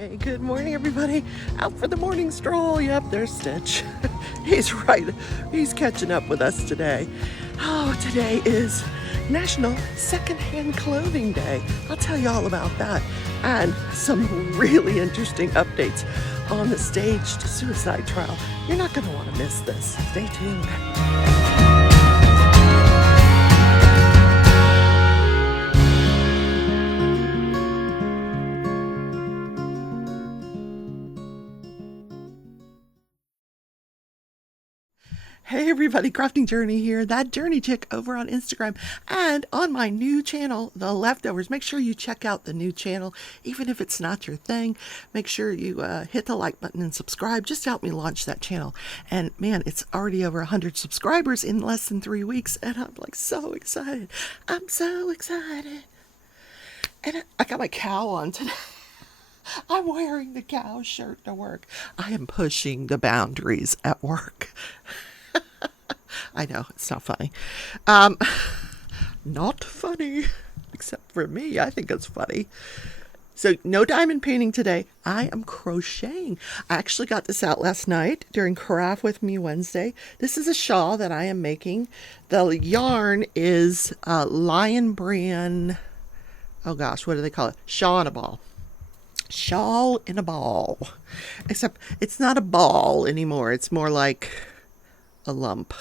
Hey, good morning, everybody. Out for the morning stroll. Yep, there's Stitch. He's right. He's catching up with us today. Oh, today is National Secondhand Clothing Day. I'll tell you all about that and some really interesting updates on the staged suicide trial. You're not going to want to miss this. Stay tuned. Hey everybody, Crafting Journey here, that Journey Chick over on Instagram and on my new channel, The Leftovers. Make sure you check out the new channel, even if it's not your thing. Make sure you hit the like button and subscribe. Just help me launch that channel. And man, it's already over 100 subscribers in less than 3 weeks, and I'm like so excited. I'm so excited. And I got my cow on today. I'm wearing the cow shirt to work. I am pushing the boundaries at work. I know, it's not funny. Not funny, except for me. I think it's funny. So no diamond painting today. I am crocheting. I actually got this out last night during Craft with Me Wednesday. This is a shawl that I am making. The yarn is Lion Brand. Oh gosh, what do they call it? Shawl in a ball. Shawl in a ball. Except it's not a ball anymore. It's more like a lump.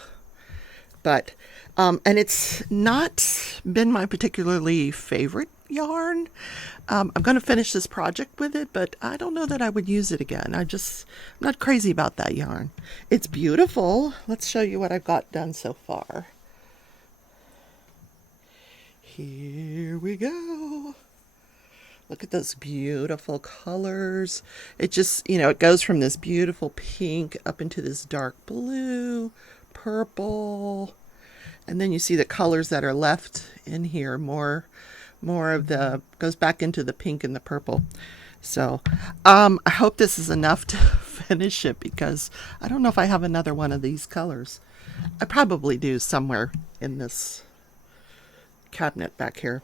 But and it's not been my particularly favorite yarn. I'm going to finish this project with it, but I don't know that I would use it again. I'm not crazy about that yarn. It's beautiful. Let's show you what I've got done so far. Here we go. Look at those beautiful colors. It just, it goes from this beautiful pink up into this dark blue, purple, and then you see the colors that are left in here. More of the goes back into the pink and the purple. So I hope this is enough to finish it, because I don't know if I have another one of these colors. I probably do somewhere in this cabinet back here.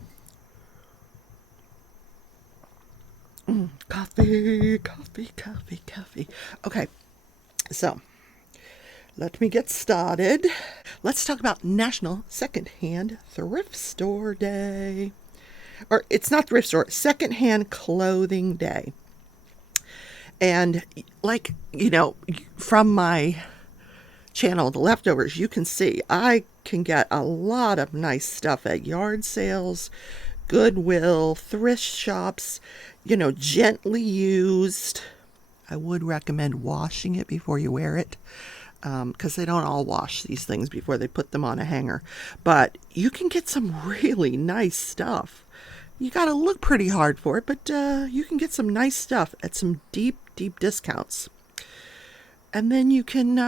Coffee. Okay, so let me get started. Let's talk about National Secondhand Thrift Store Day. Or it's not thrift store, Secondhand Clothing Day. And from my channel, The Leftovers, you can see I can get a lot of nice stuff at yard sales, Goodwill, thrift shops, gently used. I would recommend washing it before you wear it, because they don't all wash these things before they put them on a hanger. But you can get some really nice stuff. You got to look pretty hard for it, but you can get some nice stuff at some deep discounts. And then you can,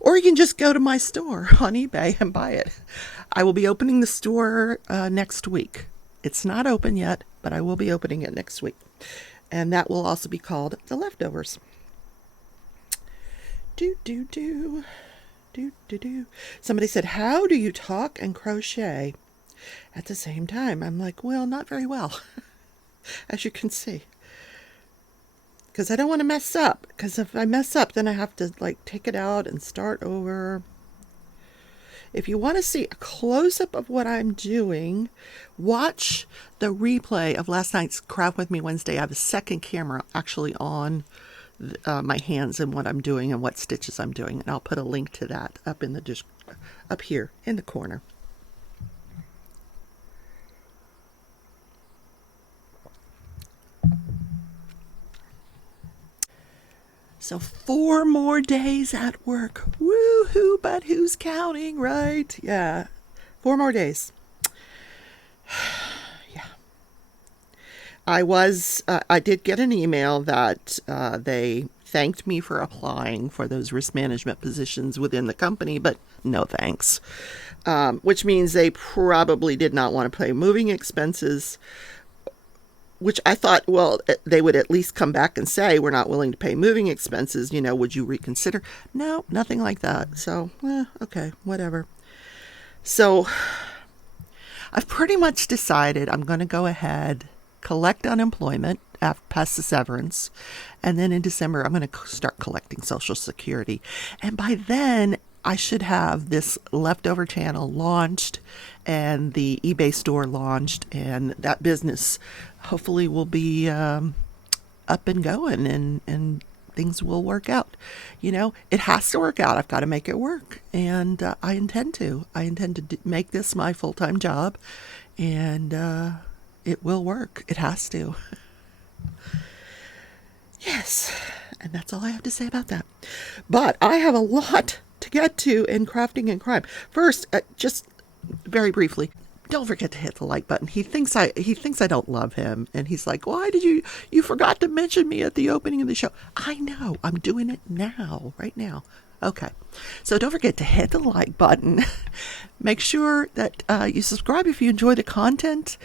or you can just go to my store on eBay and buy it. I will be opening the store next week. It's not open yet, but I will be opening it next week. And that will also be called The Leftovers. Somebody said, how do you talk and crochet at the same time? I'm like, well, not very well, as you can see. Because I don't want to mess up. Because if I mess up, then I have to take it out and start over. If you want to see a close-up of what I'm doing, watch the replay of last night's Craft with Me Wednesday. I have a second camera actually on my hands and what I'm doing and what stitches I'm doing. And I'll put a link to that up here in the corner. So 4 more days at work. Woohoo, but who's counting, right? Yeah, 4 more days. Yeah. I did get an email that they thanked me for applying for those risk management positions within the company, but no thanks. Which means they probably did not want to pay moving expenses, which I thought, well, they would at least come back and say, we're not willing to pay moving expenses, would you reconsider? No, nothing like that. So, okay, whatever. So, I've pretty much decided I'm going to go ahead, collect unemployment, past the severance. And then in December, I'm going to start collecting Social Security. And by then, I should have this leftover channel launched and the eBay store launched, and that business hopefully will be up and going, and things will work out. It has to work out. I've got to make it work, and I intend to. Make this my full-time job, and it will work. It has to. Yes, and that's all I have to say about that. But I have a lot to get to in Crafting and Crime. First, just very briefly, don't forget to hit the like button. He thinks I don't love him, and he's like, "Why did you forgot to mention me at the opening of the show?" I know, I'm doing it now, right now. Okay, so don't forget to hit the like button. Make sure that you subscribe if you enjoy the content,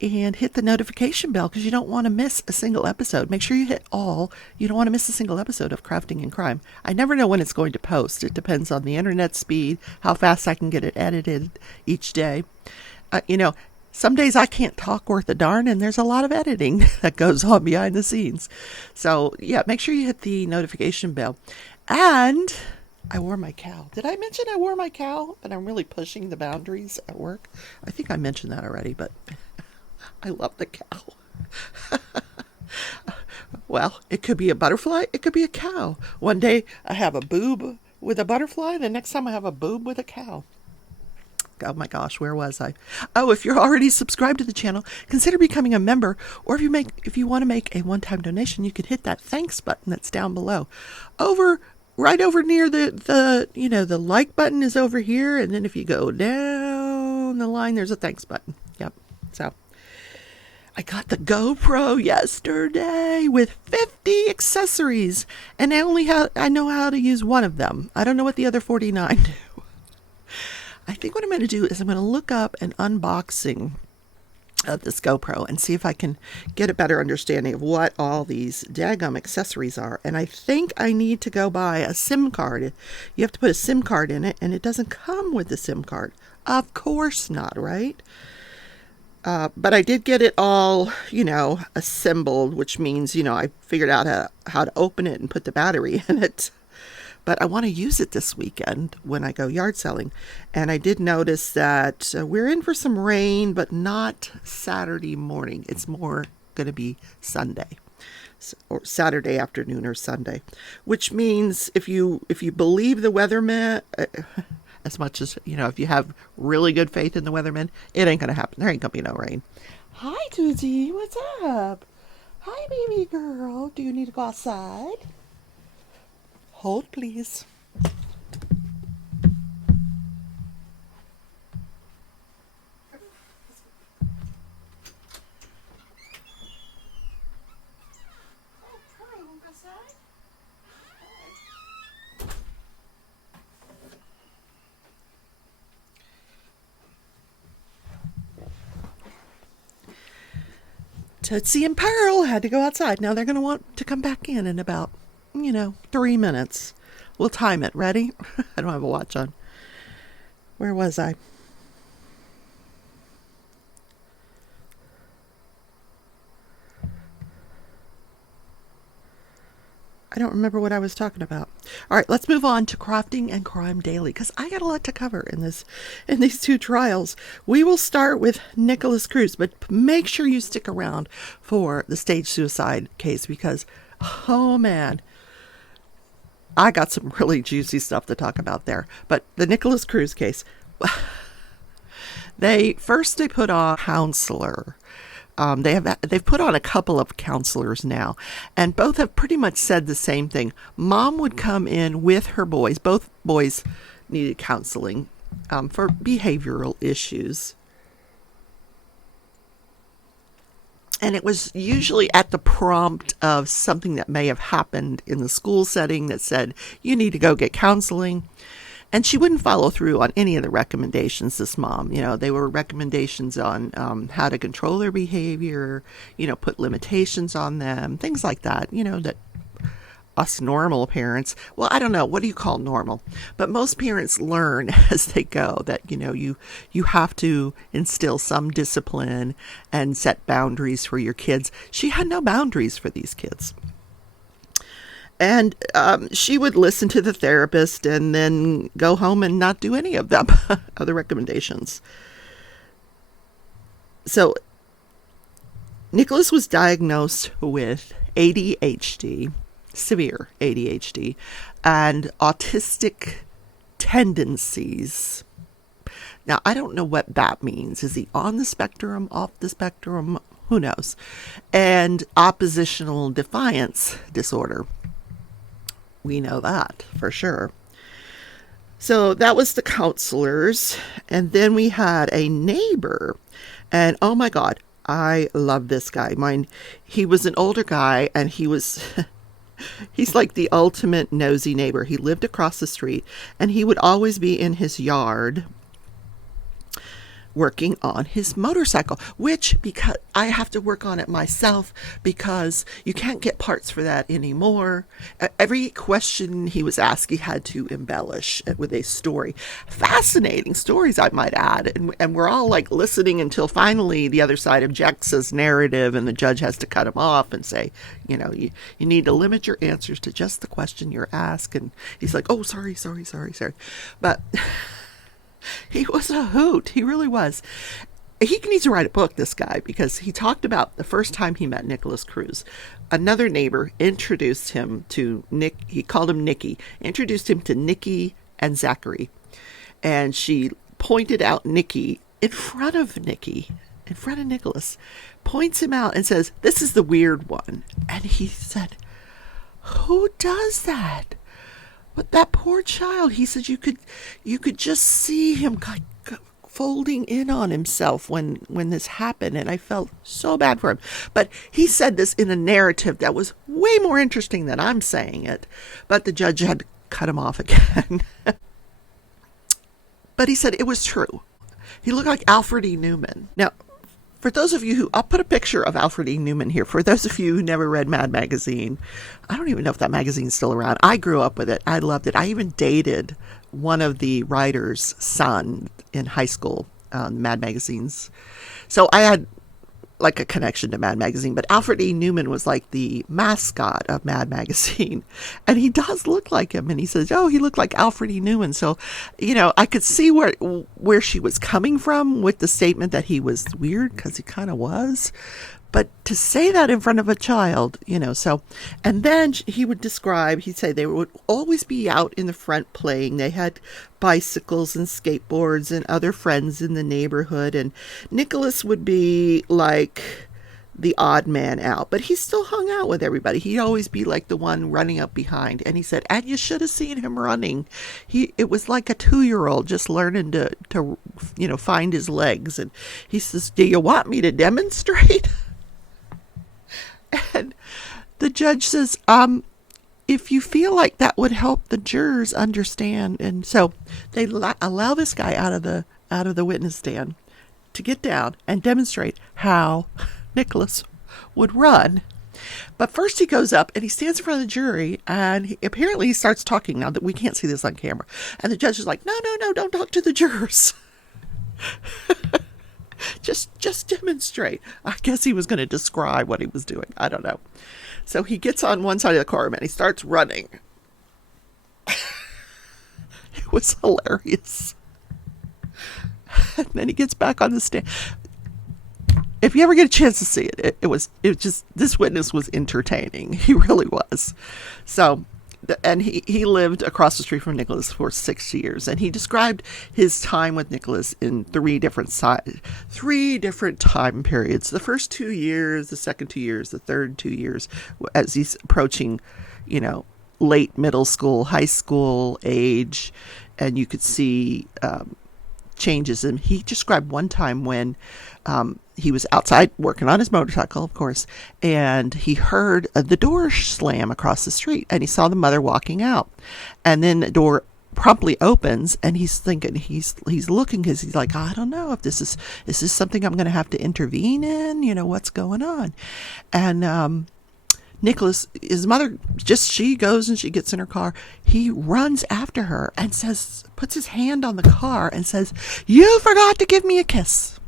and hit the notification bell because you don't want to miss a single episode. Make sure you hit all. You don't want to miss a single episode of Crafting and Crime. I never know when it's going to post. It depends on the internet speed, how fast I can get it edited each day. Some days I can't talk worth a darn, and there's a lot of editing that goes on behind the scenes. So, yeah, make sure you hit the notification bell. And I wore my cowl. Did I mention I wore my cowl? And I'm really pushing the boundaries at work. I think I mentioned that already, but I love the cow. Well, it could be a butterfly. It could be a cow. One day I have a boob with a butterfly. The next time I have a boob with a cow. Oh my gosh, where was I? Oh, if you're already subscribed to the channel, consider becoming a member. Or if you want to make a one-time donation, you could hit that thanks button that's down below. Right over near the like button is over here. And then if you go down the line, there's a thanks button. Yep. So I got the GoPro yesterday with 50 accessories, and I know how to use one of them. I don't know what the other 49 do. I think what I'm going to do is I'm going to look up an unboxing of this GoPro and see if I can get a better understanding of what all these daggum accessories are. And I think I need to go buy a SIM card. You have to put a SIM card in it, and it doesn't come with the SIM card. Of course not, right? But I did get it all, assembled, which means, I figured out how to open it and put the battery in it. But I want to use it this weekend when I go yard selling. And I did notice that we're in for some rain, but not Saturday morning. It's more going to be Sunday, or Saturday afternoon or Sunday, which means if you believe the weatherman, as much as, if you have really good faith in the weatherman, it ain't going to happen. There ain't going to be no rain. Hi, Doozy. What's up? Hi, baby girl. Do you need to go outside? Hold, please. Tootsie and Pearl had to go outside. Now they're going to want to come back in about 3 minutes. We'll time it. Ready? I don't have a watch on. Where was I? I don't remember what I was talking about. All right, let's move on to Crafting and Crime Daily, because I got a lot to cover in these two trials. We will start with Nicholas Cruz, but make sure you stick around for the staged suicide case, because, oh man, I got some really juicy stuff to talk about there. But the Nicholas Cruz case, they put on a counselor. They've put on a couple of counselors now, and both have pretty much said the same thing. Mom would come in with her boys. Both boys needed counseling for behavioral issues. And it was usually at the prompt of something that may have happened in the school setting that said, you need to go get counseling. And she wouldn't follow through on any of the recommendations, this mom. They were recommendations on how to control their behavior, put limitations on them, things like that, that us normal parents, well, I don't know, what do you call normal? But most parents learn as they go that, you have to instill some discipline and set boundaries for your kids. She had no boundaries for these kids. And she would listen to the therapist and then go home and not do any of them, of the recommendations. So Nicholas was diagnosed with ADHD, severe ADHD, and autistic tendencies. Now, I don't know what that means. Is he on the spectrum, off the spectrum? Who knows? And oppositional defiance disorder. We know that for sure. So that was the counselors. And then we had a neighbor. And oh my God, I love this guy. He was an older guy, and he's like the ultimate nosy neighbor. He lived across the street, and he would always be in his yard working on his motorcycle, which, because I have to work on it myself, because you can't get parts for that anymore. Every question he was asked, he had to embellish it with a story. Fascinating stories, I might add. And we're all like listening until finally the other side objects as narrative, and the judge has to cut him off and say, you need to limit your answers to just the question you're asked. And he's like, oh, sorry. But he was a hoot. He really was. He needs to write a book, this guy, because he talked about the first time he met Nicholas Cruz. Another neighbor introduced him to Nick. He called him Nicky. Introduced him to Nicky and Zachary. And she pointed out Nicky in front of Nicholas, points him out and says, this is the weird one. And he said, who does that? But that poor child, he said, you could just see him folding in on himself when this happened, and I felt so bad for him. But he said this in a narrative that was way more interesting than I'm saying it. But the judge had to cut him off again. But he said it was true. He looked like Alfred Newman. Now, for those of you I'll put a picture of Alfred Newman here. For those of you who never read Mad Magazine, I don't even know if that magazine's still around. I grew up with it. I loved it. I even dated one of the writer's son in high school, Mad Magazines. So I had like a connection to Mad Magazine, but Alfred Newman was like the mascot of Mad Magazine, and he does look like him. And he says, oh, he looked like Alfred Newman. So, I could see where she was coming from with the statement that he was weird, because he kind of was. But to say that in front of a child, so, and then he would describe, he'd say they would always be out in the front playing. They had bicycles and skateboards and other friends in the neighborhood. And Nicholas would be like the odd man out, but he still hung out with everybody. He'd always be like the one running up behind. And he said, and you should have seen him running. It was like a 2-year-old just learning to find his legs. And he says, do you want me to demonstrate? And the judge says, if you feel like that would help the jurors understand. And so they allow this guy out of the witness stand to get down and demonstrate how Nicholas would run. But first he goes up and he stands in front of the jury, and apparently he starts talking, now that we can't see this on camera. And the judge is like, no, don't talk to the jurors. Just demonstrate. I guess he was going to describe what he was doing. I don't know. So he gets on one side of the courtroom and he starts running. It was hilarious. And then he gets back on the stand. If you ever get a chance to see it, it was just, this witness was entertaining. He really was. So, and he lived across the street from Nicholas for 6 years, and he described his time with Nicholas in three different time periods. The first 2 years, the second 2 years, the third 2 years, as he's approaching, late middle school, high school age, and you could see changes. And he described one time when he was outside working on his motorcycle, of course, and he heard the door slam across the street, and he saw the mother walking out, and then the door promptly opens, and he's thinking, he's looking, because he's like, I don't know if is this something I'm going to have to intervene in, what's going on. And Nicholas, his mother, she goes and she gets in her car. He runs after her and puts his hand on the car and says, "You forgot to give me a kiss."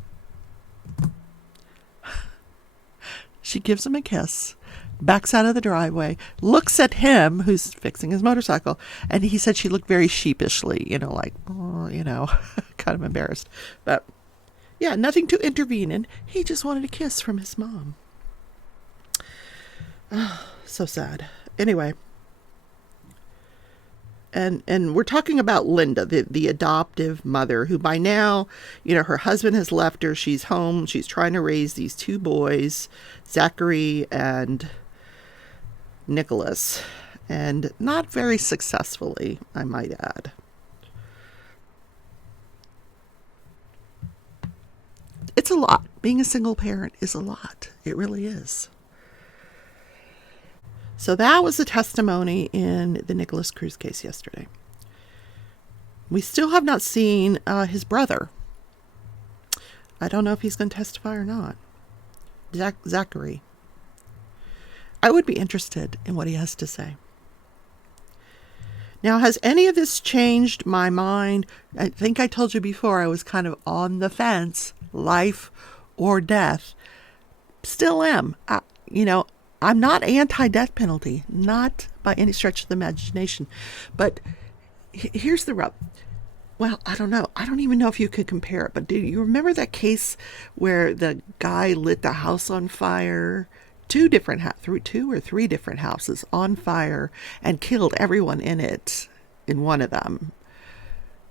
She gives him a kiss, backs out of the driveway, looks at him, who's fixing his motorcycle, and he said she looked very sheepishly, like, oh, kind of embarrassed. But yeah, nothing to intervene in. He just wanted a kiss from his mom. Oh, so sad. Anyway. And we're talking about Linda, the adoptive mother, who by now, her husband has left her. She's home. She's trying to raise these two boys, Zachary and Nicholas, and not very successfully, I might add. It's a lot. Being a single parent is a lot. It really is. So that was the testimony in the Nicholas Cruz case yesterday. We still have not seen his brother. I don't know if he's going to testify or not. Zachary. I would be interested in what he has to say. Now, has any of this changed my mind? I think I told you before I was kind of on the fence, life or death. Still am. I'm not anti-death penalty, not by any stretch of the imagination. But here's the rub. Well, I don't know. I don't even know if you could compare it. But do you remember that case where the guy lit the house on fire? Two or three different houses on fire and killed everyone in it, in one of them.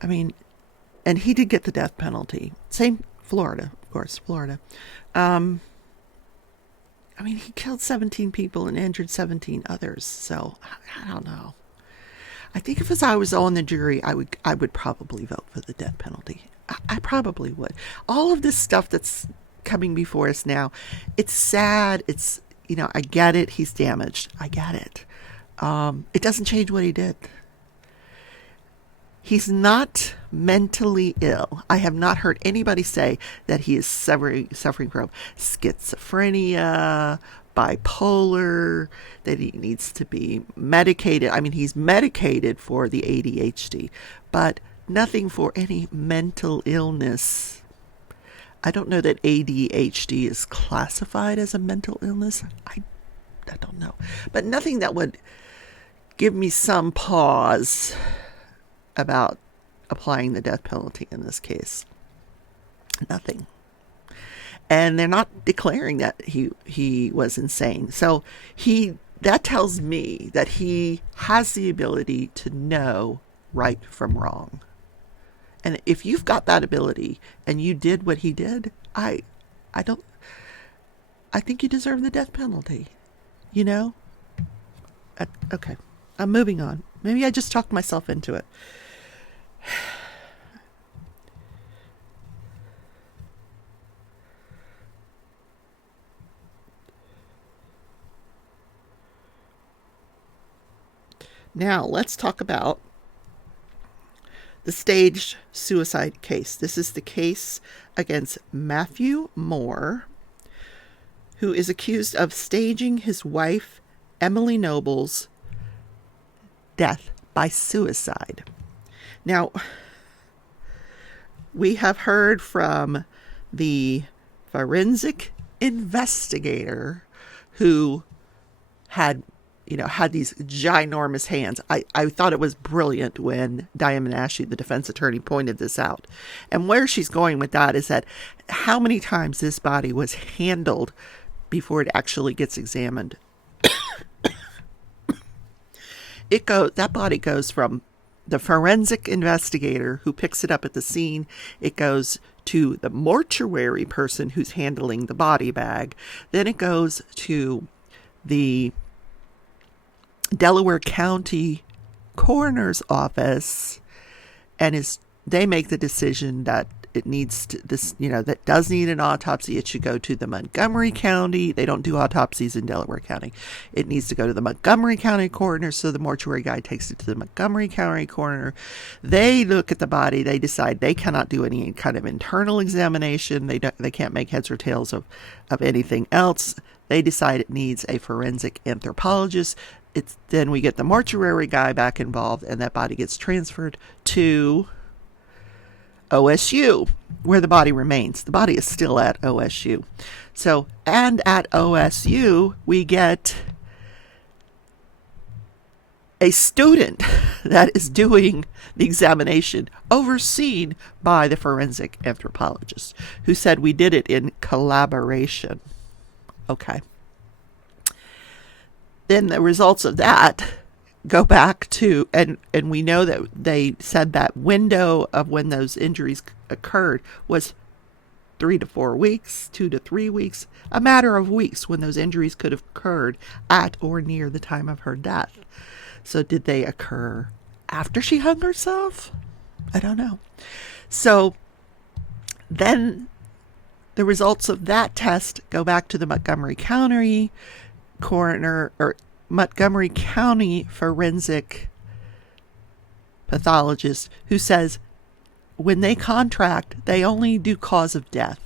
I mean, and he did get the death penalty. Same Florida, of course, Florida. He killed 17 people and injured 17 others. So I don't know. I think if I was on the jury, I would probably vote for the death penalty. I probably would. All of this stuff that's coming before us now, it's sad. It's, I get it. He's damaged. I get it. It doesn't change what he did. He's not mentally ill. I have not heard anybody say that he is suffering from schizophrenia, bipolar, that he needs to be medicated. He's medicated for the ADHD, but nothing for any mental illness. I don't know that ADHD is classified as a mental illness. I don't know. But nothing that would give me some pause about applying the death penalty in this case. Nothing. And they're not declaring that he was insane. So that tells me that he has the ability to know right from wrong. And if you've got that ability and you did what he did, I think you deserve the death penalty. Okay. I'm moving on. Maybe I just talked myself into it. Now, let's talk about the staged suicide case. This is the case against Matthew Moore, who is accused of staging his wife, Emily Noble's death by suicide. Now, we have heard from the forensic investigator who had these ginormous hands. I thought it was brilliant when Diane Ashley, the defense attorney, pointed this out. And where she's going with that is that how many times this body was handled before it actually gets examined. That body goes from the forensic investigator who picks it up at the scene. It goes to the mortuary person who's handling the body bag. Then it goes to the Delaware County coroner's office, and they make the decision that it needs to, this, that does need an autopsy, it should go to the Montgomery County. They don't do autopsies in Delaware County. It needs to go to the Montgomery County coroner. So the mortuary guy takes it to the Montgomery County coroner. They look at the body. They decide they cannot do any kind of internal examination. They can't make heads or tails of anything else. They decide it needs a forensic anthropologist. Then we get the mortuary guy back involved, and that body gets transferred to OSU, where the body remains. The body is still at OSU. So, and at OSU, we get a student that is doing the examination, overseen by the forensic anthropologist, who said we did it in collaboration. Okay. Then the results of that go back to, and we know that they said that window of when those injuries occurred was 3 to 4 weeks, 2 to 3 weeks, a matter of weeks when those injuries could have occurred at or near the time of her death. So did they occur after she hung herself? I don't know. So then the results of that test go back to the Montgomery County coroner, or Montgomery County forensic pathologist, who says when they contract, they only do cause of death.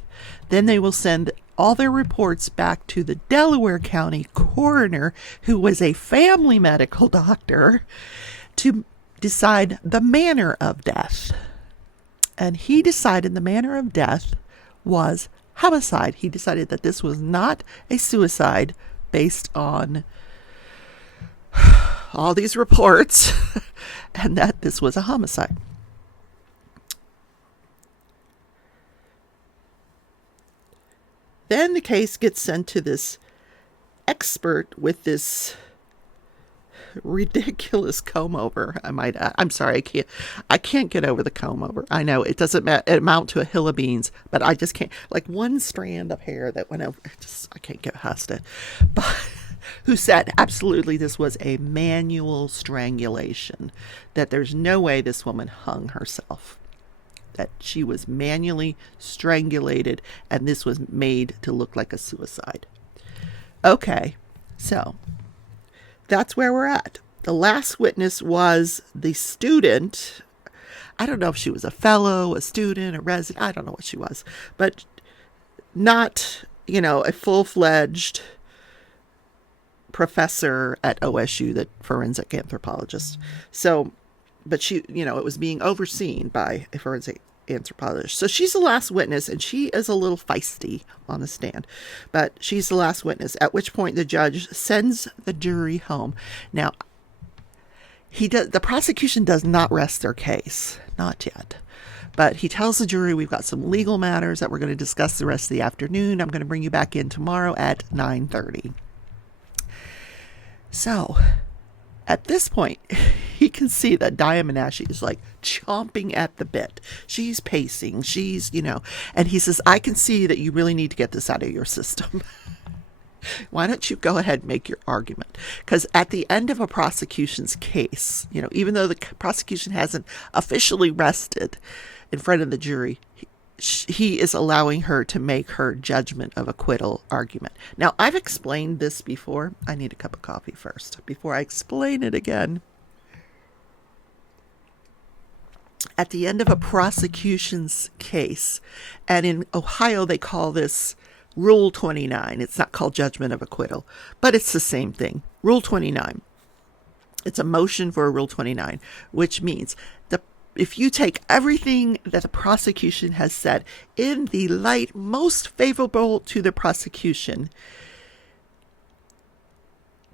Then they will send all their reports back to the Delaware County coroner, who was a family medical doctor, to decide the manner of death. And he decided the manner of death was homicide. He decided that this was not a suicide based on all these reports, and that this was a homicide. Then the case gets sent to this expert with this ridiculous comb over. I'm sorry, I can't get over the comb over. I know it doesn't amount to a hill of beans, but I just can't, like one strand of hair that went over, I can't get past it. But who said absolutely this was a manual strangulation, that there's no way this woman hung herself, that she was manually strangulated, and this was made to look like a suicide. Okay, so that's where we're at. The last witness was the student. I don't know if she was a fellow, a student, a resident. I don't know what she was, but not, a full-fledged professor at OSU, the forensic anthropologist. So, but she, it was being overseen by a forensic anthropologist. So she's the last witness, and she is a little feisty on the stand, but she's the last witness, at which point the judge sends the jury home. Now, the prosecution does not rest their case, not yet, but he tells the jury, we've got some legal matters that we're going to discuss the rest of the afternoon. I'm going to bring you back in tomorrow at 9:30. So at this point, he can see that Diamond Ashley is like chomping at the bit. She's pacing. She's, and he says, I can see that you really need to get this out of your system. Why don't you go ahead and make your argument? Because at the end of a prosecution's case, even though the prosecution hasn't officially rested in front of the jury, he is allowing her to make her judgment of acquittal argument. Now, I've explained this before. I need a cup of coffee first before I explain it again. At the end of a prosecution's case, and in Ohio they call this Rule 29. It's not called judgment of acquittal, but it's the same thing. Rule 29. It's a motion for a Rule 29, which means if you take everything that the prosecution has said in the light most favorable to the prosecution,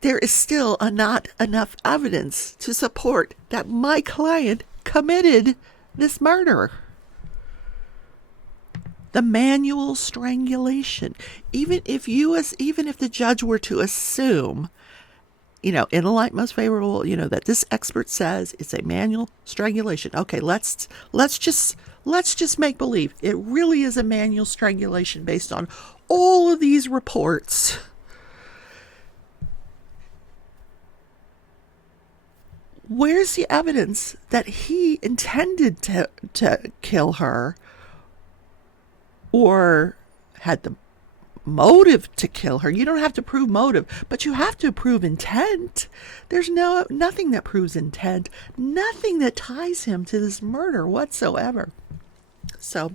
there is still not enough evidence to support that my client committed this murder. The manual strangulation. Even if the judge were to assume, in the light most favorable, that this expert says it's a manual strangulation. Okay, let's just make believe it really is a manual strangulation based on all of these reports. Where's the evidence that he intended to kill her, or had the motive to kill her. You don't have to prove motive, but you have to prove intent. There's nothing that proves intent, nothing that ties him to this murder whatsoever. So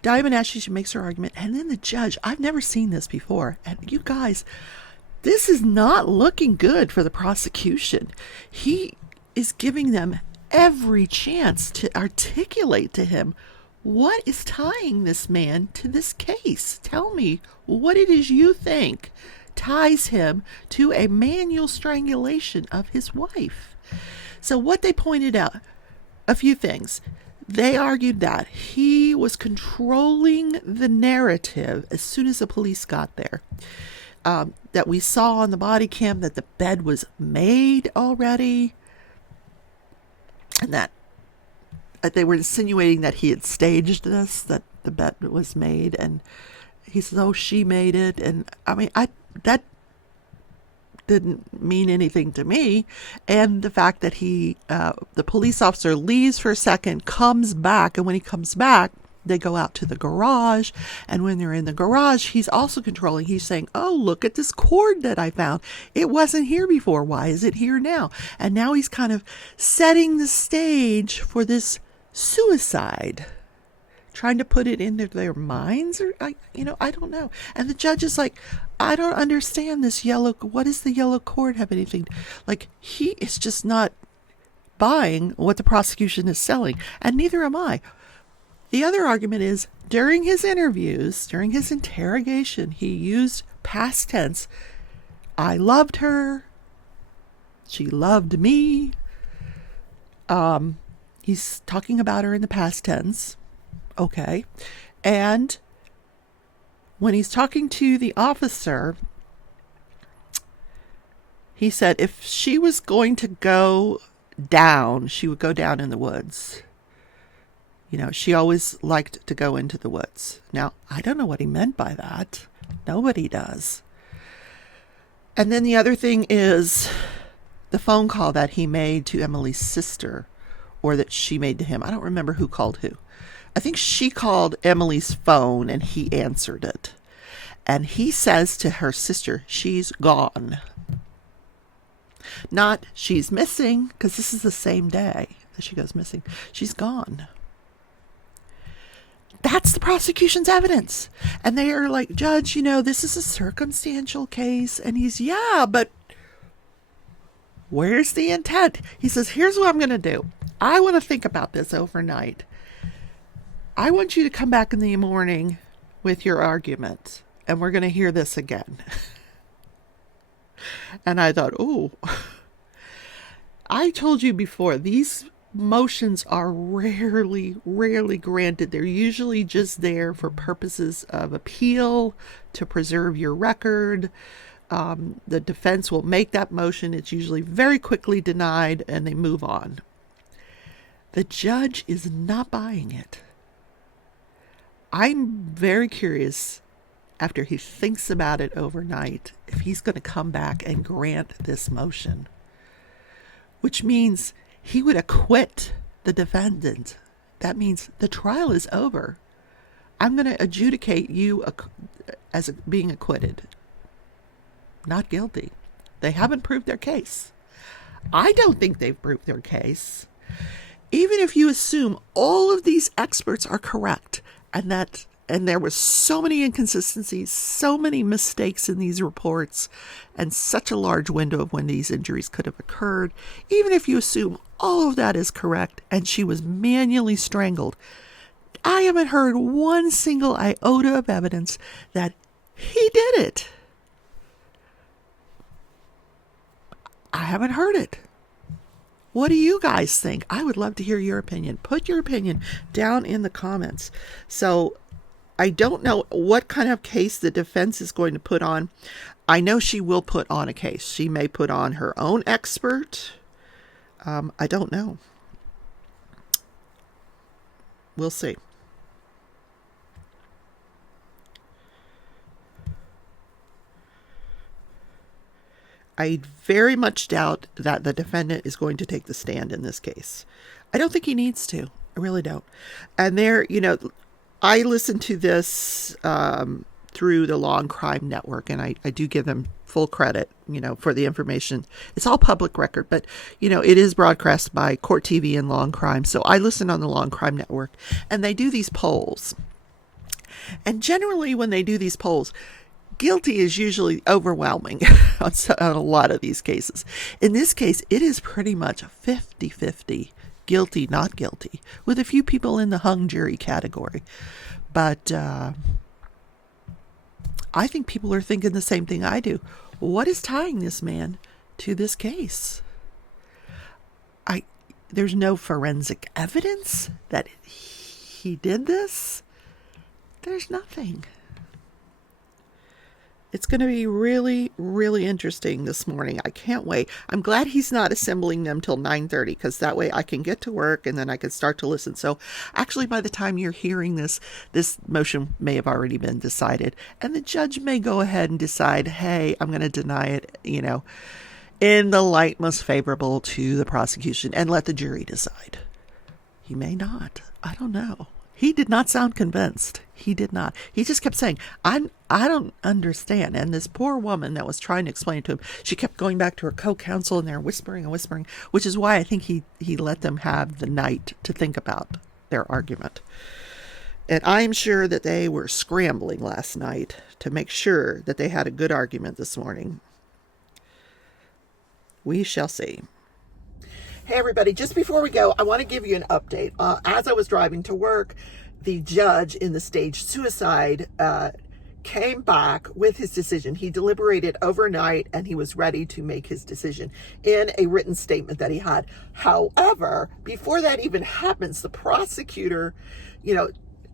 Diamond Ashley, she makes her argument, and then the judge, I've never seen this before, and you guys, this is not looking good for the prosecution. He is giving them every chance to articulate to him what is tying this man to this case. Tell me what it is you think ties him to a manual strangulation of his wife. So what they pointed out, a few things. They argued that he was controlling the narrative as soon as the police got there. That we saw on the body cam that the bed was made already. And that they were insinuating that he had staged this, that the bed was made. And he says, oh, she made it. And I mean, that didn't mean anything to me. And the fact that the police officer leaves for a second, comes back, and when he comes back, they go out to the garage, and when they're in the garage, he's also controlling. He's saying, oh, look at this cord that I found. It wasn't here before. Why is it here now? And now he's kind of setting the stage for this suicide, trying to put it into their minds, or I don't know. And the judge is like, I don't understand this yellow. What does the yellow cord have anything? Like, he is just not buying what the prosecution is selling, and neither am I. The other argument is, during his interviews, during his interrogation, he used past tense. I loved her. She loved me. He's talking about her in the past tense. Okay. And when he's talking to the officer, he said if she was going to go down, she would go down in the woods. She always liked to go into the woods. Now, I don't know what he meant by that. Nobody does. And then the other thing is the phone call that he made to Emily's sister, or that she made to him. I don't remember who called who. I think she called Emily's phone and he answered it. And he says to her sister, she's gone. Not she's missing, because this is the same day that she goes missing. She's gone. That's the prosecution's evidence. And they are like, Judge, this is a circumstantial case. And he's, yeah, but where's the intent? He says, here's what I'm going to do. I want to think about this overnight. I want you to come back in the morning with your argument, and we're going to hear this again. And I thought, oh, I told you before, these motions are rarely granted. They're usually just there for purposes of appeal, to preserve your record. The defense will make that motion. It's usually very quickly denied, and they move on. The judge is not buying it. I'm very curious, after he thinks about it overnight, if he's going to come back and grant this motion, which means he would acquit the defendant. That means the trial is over. I'm going to adjudicate you as being acquitted, not guilty. They haven't proved their case. I don't think they've proved their case. Even if you assume all of these experts are correct, and there was so many inconsistencies, so many mistakes in these reports, and such a large window of when these injuries could have occurred, even if you assume all of that is correct and she was manually strangled, I haven't heard one single iota of evidence that he did it. I haven't heard it. What do you guys think? I would love to hear your opinion. Put your opinion down in the comments. So I don't know what kind of case the defense is going to put on. I know she will put on a case. She may put on her own expert. I don't know. We'll see. I very much doubt that the defendant is going to take the stand in this case. I don't think he needs to. I really don't. And I listen to this through the Law and Crime Network, and I do give them full credit, for the information. It's all public record, but, it is broadcast by Court TV and Law and Crime. So I listen on the Law and Crime Network, and they do these polls. And generally, when they do these polls, guilty is usually overwhelming on a lot of these cases. In this case, it is pretty much 50-50. Guilty, not guilty, with a few people in the hung jury category. But I think people are thinking the same thing I do. What is tying this man to this case? There's no forensic evidence that he did this. There's nothing. It's going to be really, really interesting this morning. I can't wait. I'm glad he's not assembling them till 9:30, because that way I can get to work and then I can start to listen. So actually, by the time you're hearing this motion may have already been decided. And the judge may go ahead and decide, hey, I'm going to deny it, in the light most favorable to the prosecution, and let the jury decide. He may not. I don't know. He did not sound convinced. He did not. He just kept saying, I don't understand. And this poor woman that was trying to explain to him, she kept going back to her co-counsel, and they're whispering and whispering, which is why I think he let them have the night to think about their argument. And I'm sure that they were scrambling last night to make sure that they had a good argument this morning. We shall see. Hey, everybody, just before we go, I want to give you an update. As I was driving to work, the judge in the staged suicide came back with his decision. He deliberated overnight, and he was ready to make his decision in a written statement that he had. However, before that even happens, the prosecutor,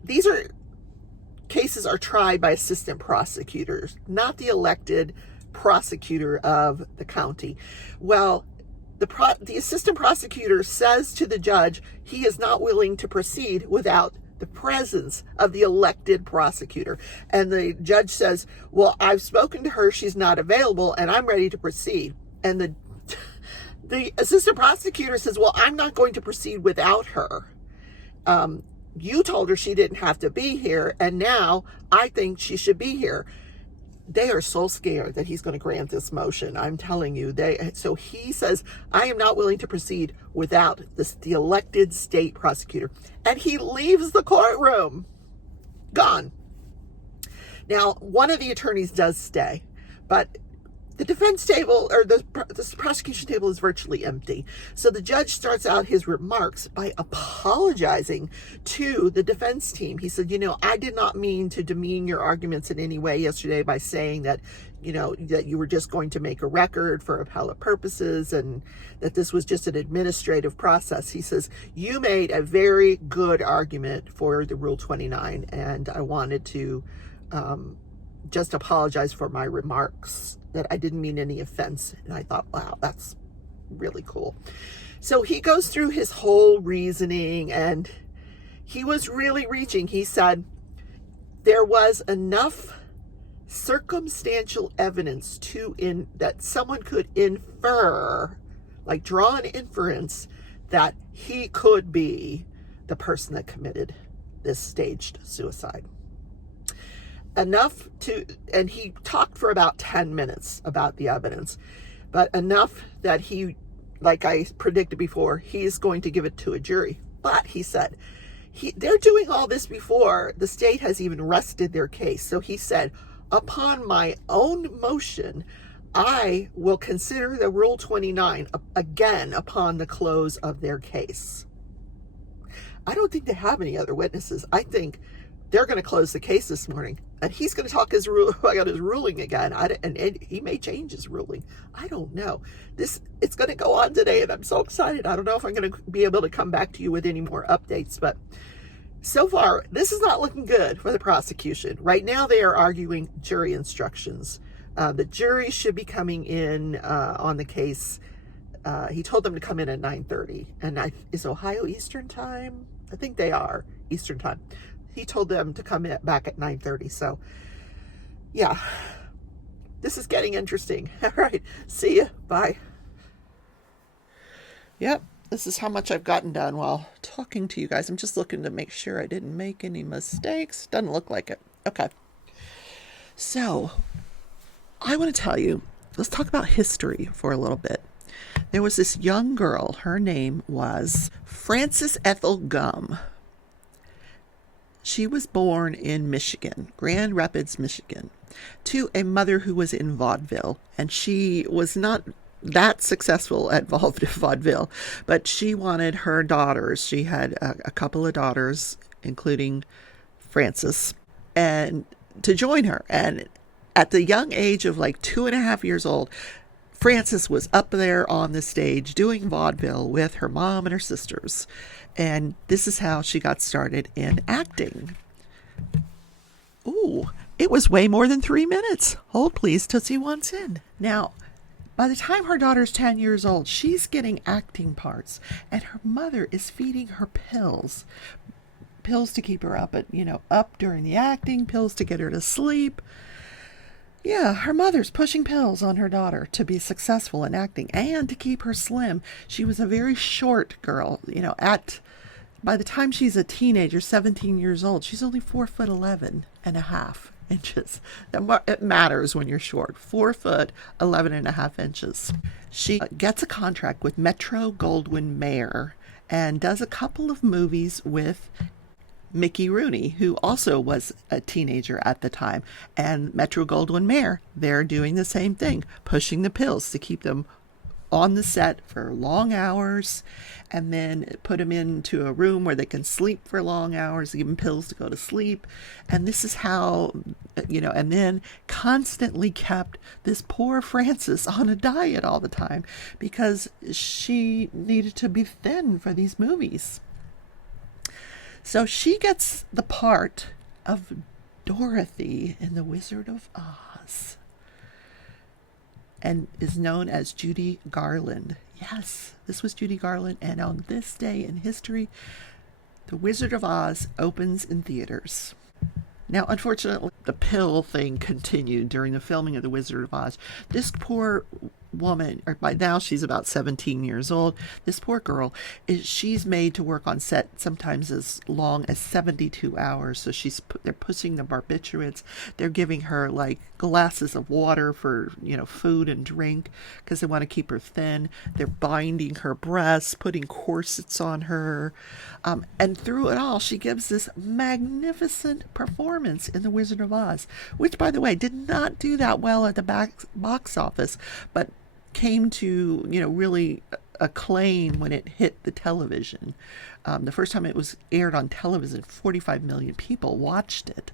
these cases are tried by assistant prosecutors, not the elected prosecutor of the county. Well, the assistant prosecutor says to the judge he is not willing to proceed without the presence of the elected prosecutor. And the judge says, well, I've spoken to her, she's not available, and I'm ready to proceed. And the assistant prosecutor says, well, I'm not going to proceed without her. You told her she didn't have to be here, and now I think she should be here. They are so scared that he's going to grant this motion. I'm telling you. So he says, I am not willing to proceed without the elected state prosecutor. And he leaves the courtroom. Gone. Now, one of the attorneys does stay, but the defense table, or the prosecution table, is virtually empty. So the judge starts out his remarks by apologizing to the defense team. He said, I did not mean to demean your arguments in any way yesterday by saying that, that you were just going to make a record for appellate purposes and that this was just an administrative process. He says, you made a very good argument for the Rule 29, and I wanted to just apologize for my remarks, that I didn't mean any offense. And I thought, wow, that's really cool. So he goes through his whole reasoning, and he was really reaching. He said there was enough circumstantial evidence that someone could infer, like draw an inference, that he could be the person that committed this staged suicide. And he talked for about 10 minutes about the evidence, but enough that he, like I predicted before, he is going to give it to a jury. But he said, they're doing all this before the state has even rested their case. So he said, upon my own motion, I will consider the Rule 29 again upon the close of their case. I don't think they have any other witnesses. I think they're going to close the case this morning, and he's going to talk about his ruling again. And he may change his ruling. I don't know. It's going to go on today, and I'm so excited. I don't know if I'm going to be able to come back to you with any more updates, but so far, this is not looking good for the prosecution. Right now, they are arguing jury instructions. The jury should be coming in on the case. He told them to come in at 9:30, and is Ohio Eastern time? I think they are Eastern time. He told them to come back at 9:30. So, yeah, this is getting interesting. All right. See ya. Bye. Yep. This is how much I've gotten done while talking to you guys. I'm just looking to make sure I didn't make any mistakes. Doesn't look like it. Okay. So, I want to tell you, let's talk about history for a little bit. There was this young girl. Her name was Frances Ethel Gum. She was born in Michigan, Grand Rapids, Michigan, to a mother who was in vaudeville. And she was not that successful at vaudeville, but she wanted her daughters. She had a couple of daughters, including Frances, and to join her. And at the young age of like 2.5 years old, Frances was up there on the stage doing vaudeville with her mom and her sisters. And this is how she got started in acting. Ooh, it was way more than 3 minutes. Hold please, Tootsie wants in. Now, by the time her daughter's 10 years old, she's getting acting parts, and her mother is feeding her pills. Pills to keep her up up during the acting, pills to get her to sleep. Yeah, her mother's pushing pills on her daughter to be successful in acting and to keep her slim. She was a very short girl. By the time she's a teenager, 17 years old, she's only 4'11.5" It matters when you're short. 4'11.5" She gets a contract with Metro-Goldwyn-Mayer and does a couple of movies with Mickey Rooney, who also was a teenager at the time. And Metro-Goldwyn-Mayer, they're doing the same thing, pushing the pills to keep them on the set for long hours, and then put them into a room where they can sleep for long hours, give them pills to go to sleep. And this is how, and then constantly kept this poor Frances on a diet all the time because she needed to be thin for these movies. So she gets the part of Dorothy in The Wizard of Oz and is known as Judy Garland. Yes, this was Judy Garland, and on this day in history, The Wizard of Oz opens in theaters. Now, unfortunately, the pill thing continued during the filming of The Wizard of Oz. This poor woman, or by now she's about 17 years old, this poor girl, she's made to work on set sometimes as long as 72 hours. So they're pushing the barbiturates. They're giving her like glasses of water for, food and drink because they want to keep her thin. They're binding her breasts, putting corsets on her. And through it all, she gives this magnificent performance in The Wizard of Oz, which, by the way, did not do that well at the box office, but came to, really acclaim when it hit the television. The first time it was aired on television, 45 million people watched it.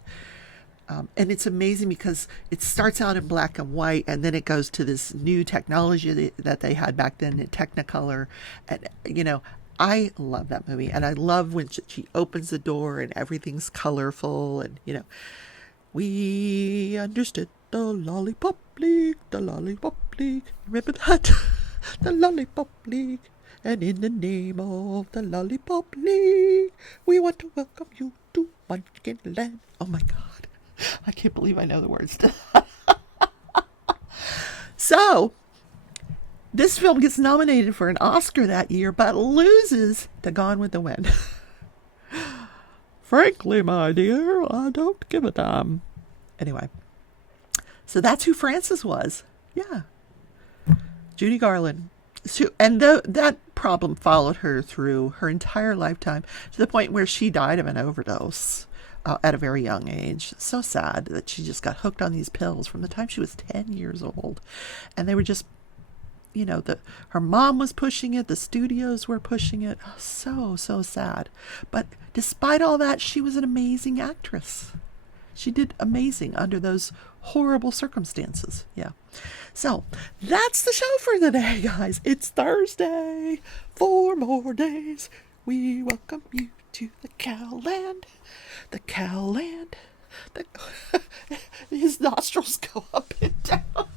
And it's amazing because it starts out in black and white, and then it goes to this new technology that they had back then in Technicolor. And, I love that movie. And I love when she opens the door and everything's colorful. And, we understood the Lollipop League, the Lollipop League. Remember that? The Lollipop League. And in the name of the Lollipop League, we want to welcome you to Munchkin Land. Oh my God. I can't believe I know the words to that. So, this film gets nominated for an Oscar that year, but loses to Gone with the Wind. Frankly, my dear, I don't give a damn. Anyway, so that's who Frances was. Yeah. Judy Garland. So, and that problem followed her through her entire lifetime to the point where she died of an overdose at a very young age. So sad that she just got hooked on these pills from the time she was 10 years old. And they were just, her mom was pushing it. The studios were pushing it. So sad. But despite all that, she was an amazing actress. She did amazing under those horrible circumstances. Yeah. So that's the show for the day, guys. It's Thursday. 4 more days. We welcome you to the Cowland. The Cowland. His nostrils go up and down.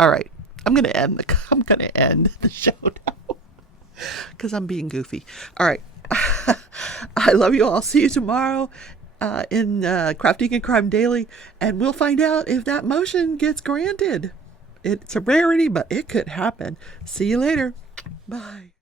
All right. I'm gonna end the show now because I'm being goofy. All right. I love you all. See you tomorrow in Crafting and Crime Daily, and we'll find out if that motion gets granted It's a rarity, but it could happen. See you later. Bye.